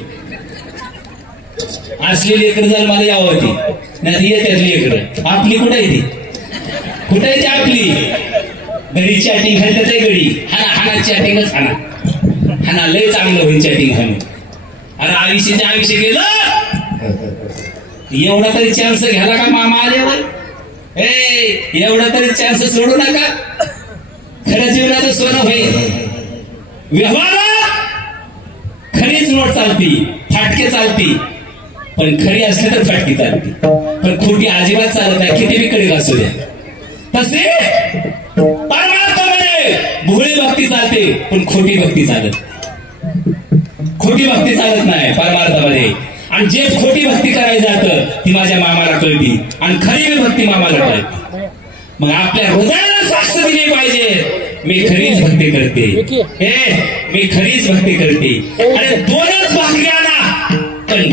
असली लेकर जर मला यावं होती नाही येते लेकर. आपली कुठे येते? कुठे येते आपली? घरी चॅटिंग घालतात ते गडी. हाना चॅटिंगच हाना लय चांगलं होईल चॅटिंग हाणून. अरे आयुष्य गेलं. एवढा तरी चान्स घ्याला का मामा आल्यावर? एवढा तरी चान्स सोडू नका. खऱ्या जीवनाचं सोनं होईल. व्यवहारात खरीच नोट चालती, फाटके चालती. पण खरी असली तर फाटकी चालती, पण खोटी अजिबात चालत नाही. किती बी कडे असू द्या. तसे परमार्थामध्ये भोळी भक्ती चालते, पण खोटी भक्ती चालत. खोटी भक्ती चालत नाही परमार्थामध्ये. आणि जे खोटी भक्ती करायला जातं ती माझ्या मामाला कळती आणि खरी भक्ती मामाला कळते. मग आपल्या हृदयाला साक्ष दिली पाहिजे, मी खरीच भक्ती करते. मी खरीच भक्ती करते. अरे दोनच भाकरी आणा, पण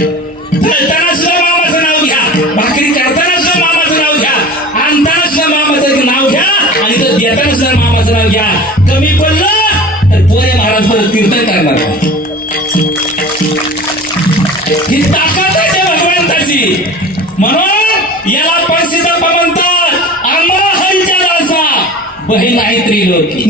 तळताना सुद्धा मामाचं नाव घ्या, भाकरी करताना सुद्धा मामाचं नाव घ्या, आणताना सुद्धा मामाचं नाव घ्या आणि तर देताना सुद्धा मामाचं नाव घ्या. कमी पडलं तर पोरे महाराज परत कीर्तन करणार. ही ताकद आहे त्या भगवंताची. म्हणून याला परसिद्धप्पा म्हणतात अमोहंच्या दासा बहीण नाही त्रिलोकी.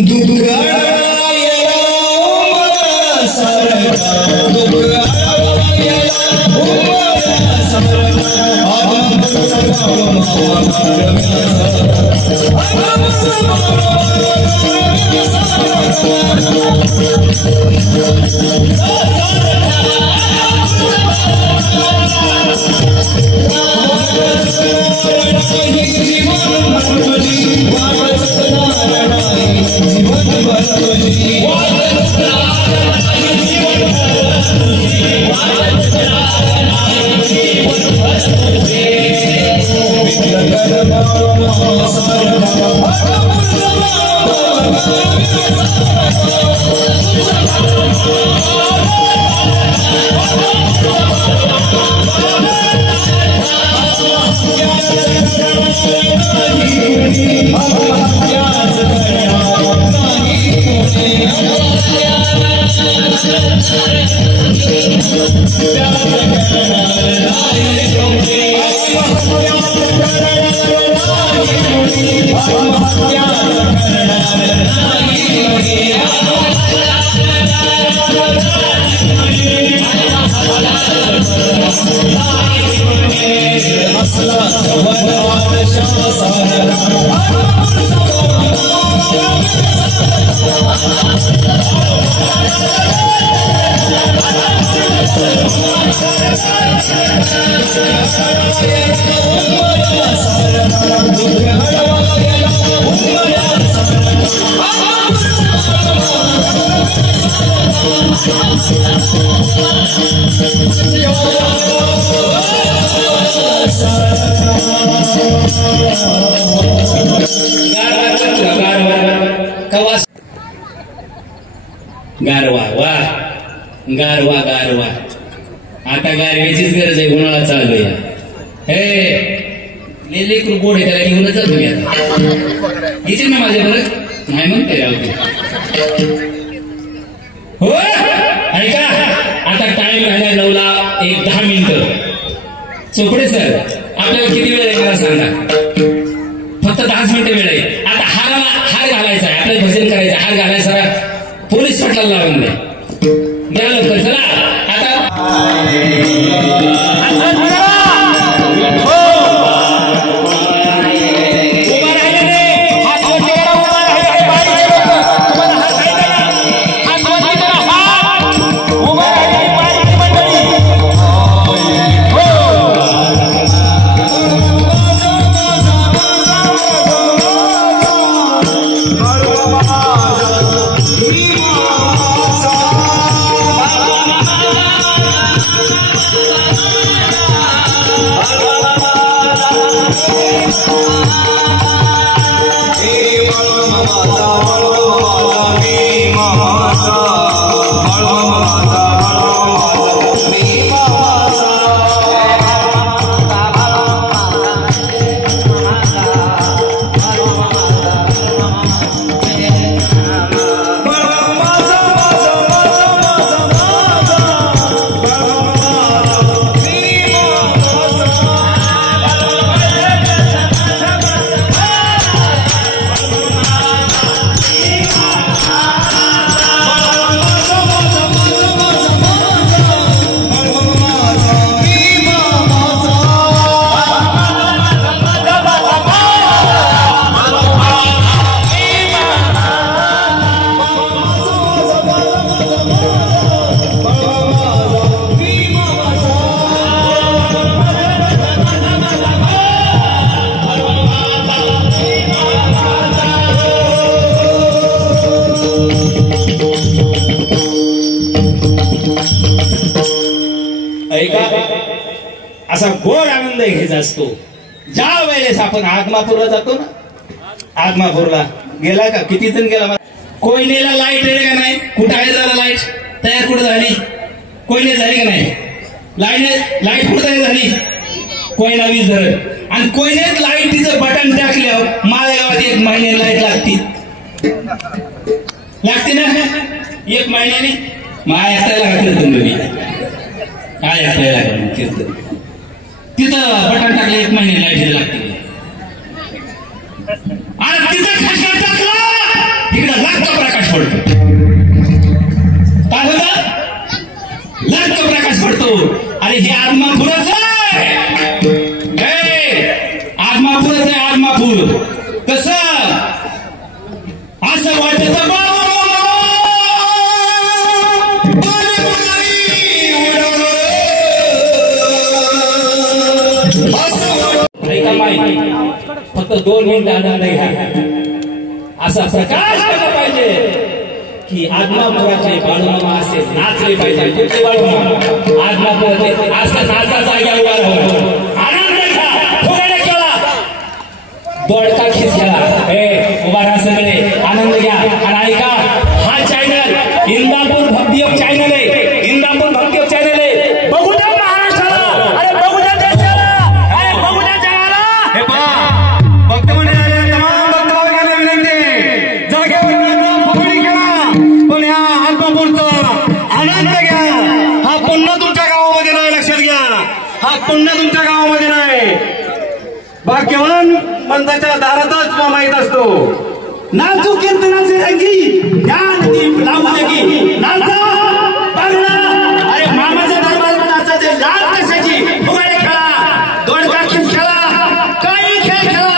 गारवा वा गारवा गारवा. आता गारव्याचीच गरज आहे. उन्हाळा चालू आहे. हे लेकरू गोड आहे त्याला घेऊनच जातो मी आता. येते ना माझ्या बरं नाही म्हणते राहते. हो ऐका आता टाइम झाला 9ला 10 मिनिटं. चोपडे सर आपल्याला किती वेळ आहे मला सांगा. फक्त 10 मिनिटं वेळ आहे. आता हार घालायचा आहे. आपल्याला भजन करायचं. हार घालायचा पोलीस रिसॉर्टला लावून द्या लवकर चला असा गोड आनंद घ्यायचा असतो ज्या वेळेस आपण आगमापूरला जातो ना आगमापूरला गेला का किती जण गेला कोयनेला लाईट आहे का नाही कुठं आहे जरा लाईट तयार कुठं झाली कोयने झाली का नाही लाईट कुठं तयार झाली कोयना वीज धरण आणि कोयनेत लाईटीचं बटन टाकल्यावर माळेगावात 1 महिन्याने लाईट लागते ना 1 महिन्याने माय ऐकायला कीर्तन तुम्ही काय ऐकायला कीर्तन तिथं बटन टाकलं 1 महिने लाईट लागते आणि तिथं खिसा टाकला इकडं लाख प्रकाश पडतो काय होतं लाख प्रकाश पडतो अरे हे आत्मापुरच आहे आत्मापुरच आहे आत्मापूर कसं असं वाटत फक्त 2 मिनिट आनंद घ्या असा प्रकाश केला पाहिजे की आत्मापुराचे बाळूमामा असे नाचले पाहिजे कुठले बाळूमामा आत्मापुराचे असं नाचा जाग्या उभा राहून आनंद घ्या फुगाडे खेळा दोडका खिस खेळा उभा राहा सगळे आनंद घ्या आणि ऐका हा चॅनल इंदापूर भक्तियोग चॅनल आहे इंदापूर भक्तियोग चॅनल आहे बघू द्या महाराष्ट्राला अरे बघू द्या देशाला अरे बघू द्या जगाला हे पहा भक्त मंडळाला तमाम भक्त वर्गाला विनंती जागेवर फुगडी खेळा पण या आत्मापूरचा आनंद घ्या हा पुन्हा तुमच्या गावामध्ये नाही लक्षात घ्या हा पुन्हा तुमच्या गावामध्ये नाही भाग्यवान मंदाच्या दारातच माहीत असतो नाचू कीर्तनाचे रंगी ज्ञान लावू लगी नाचा बघा अरे मामाच्या दरबारात नाचाचे लाज कशाची फुगाडे खेळा दोडका खिस खेळा काही खेळ खेळा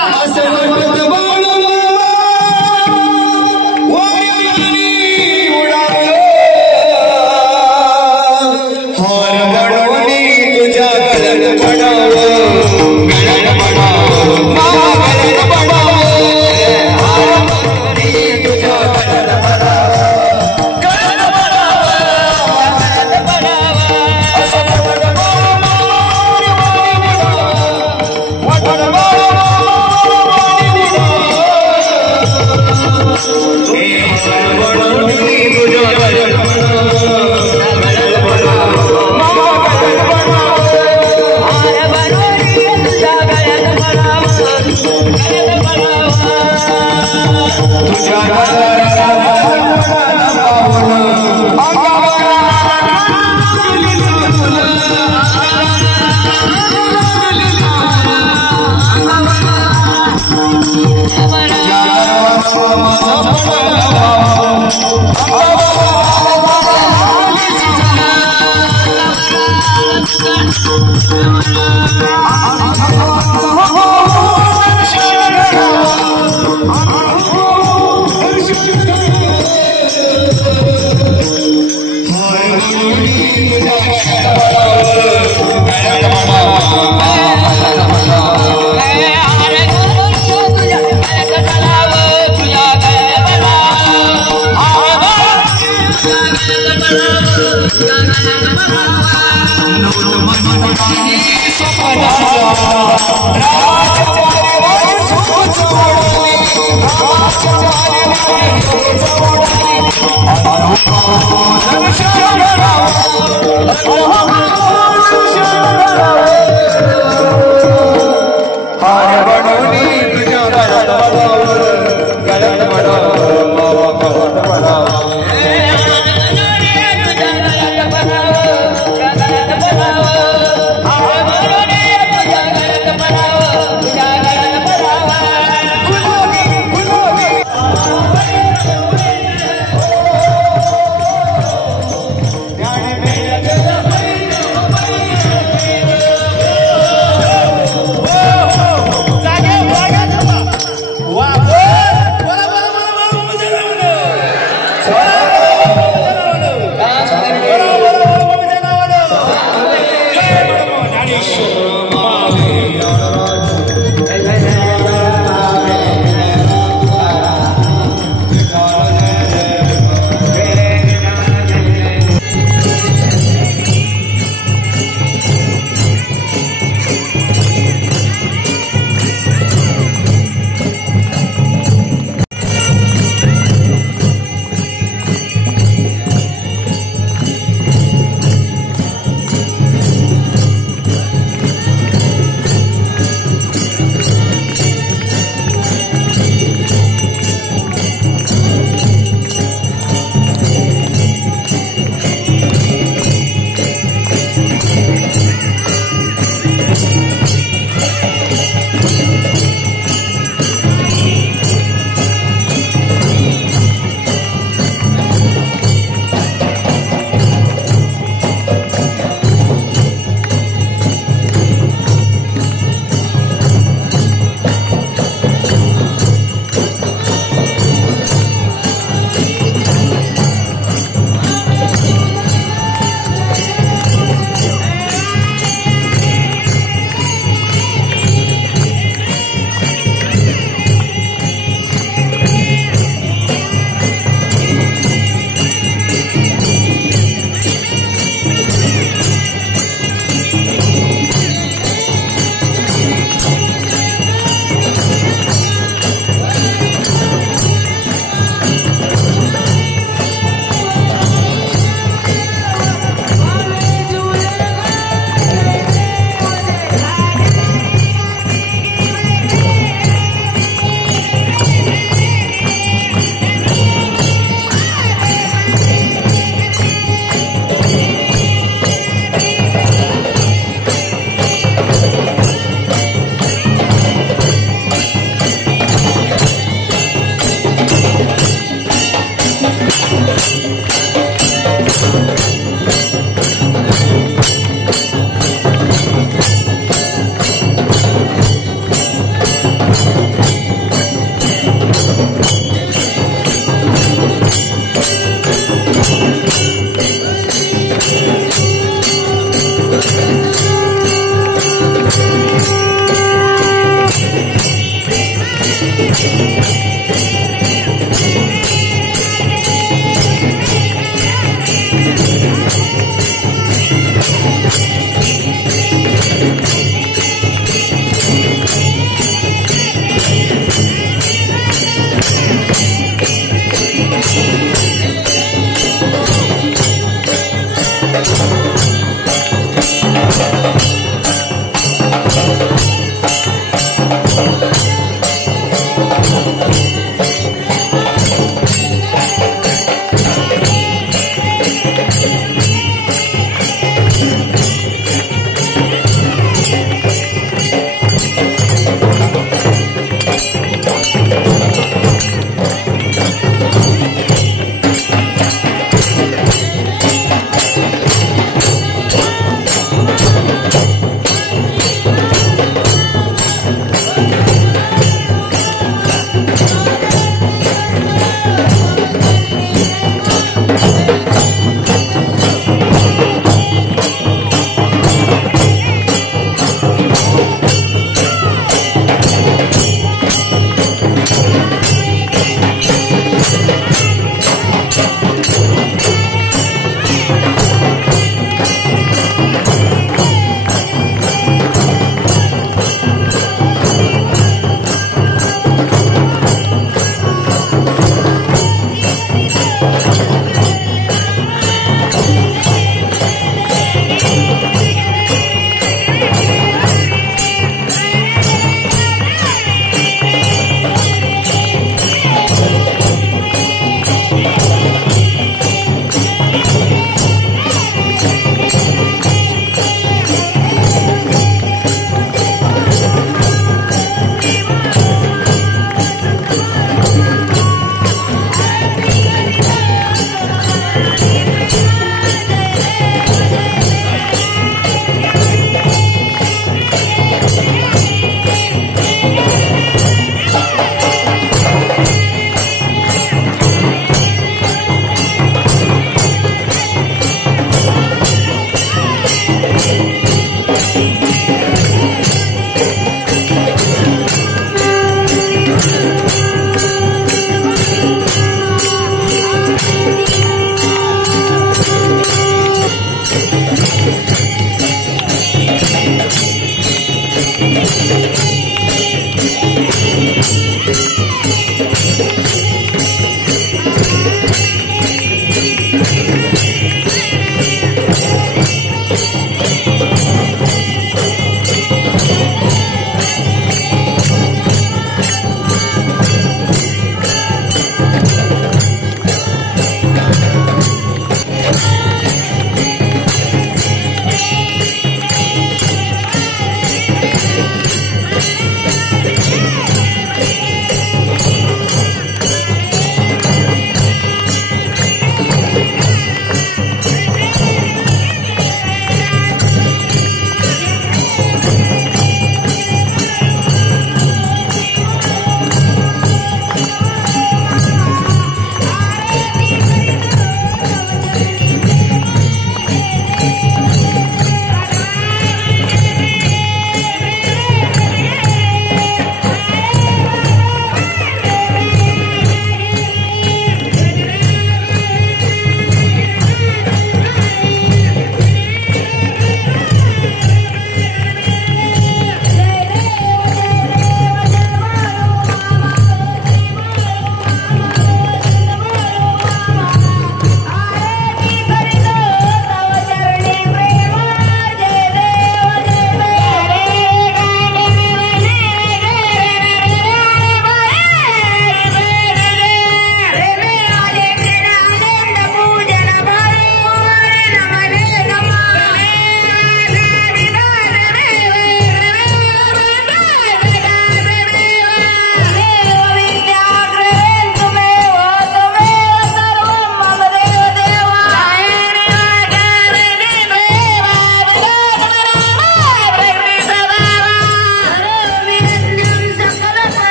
Oh, राज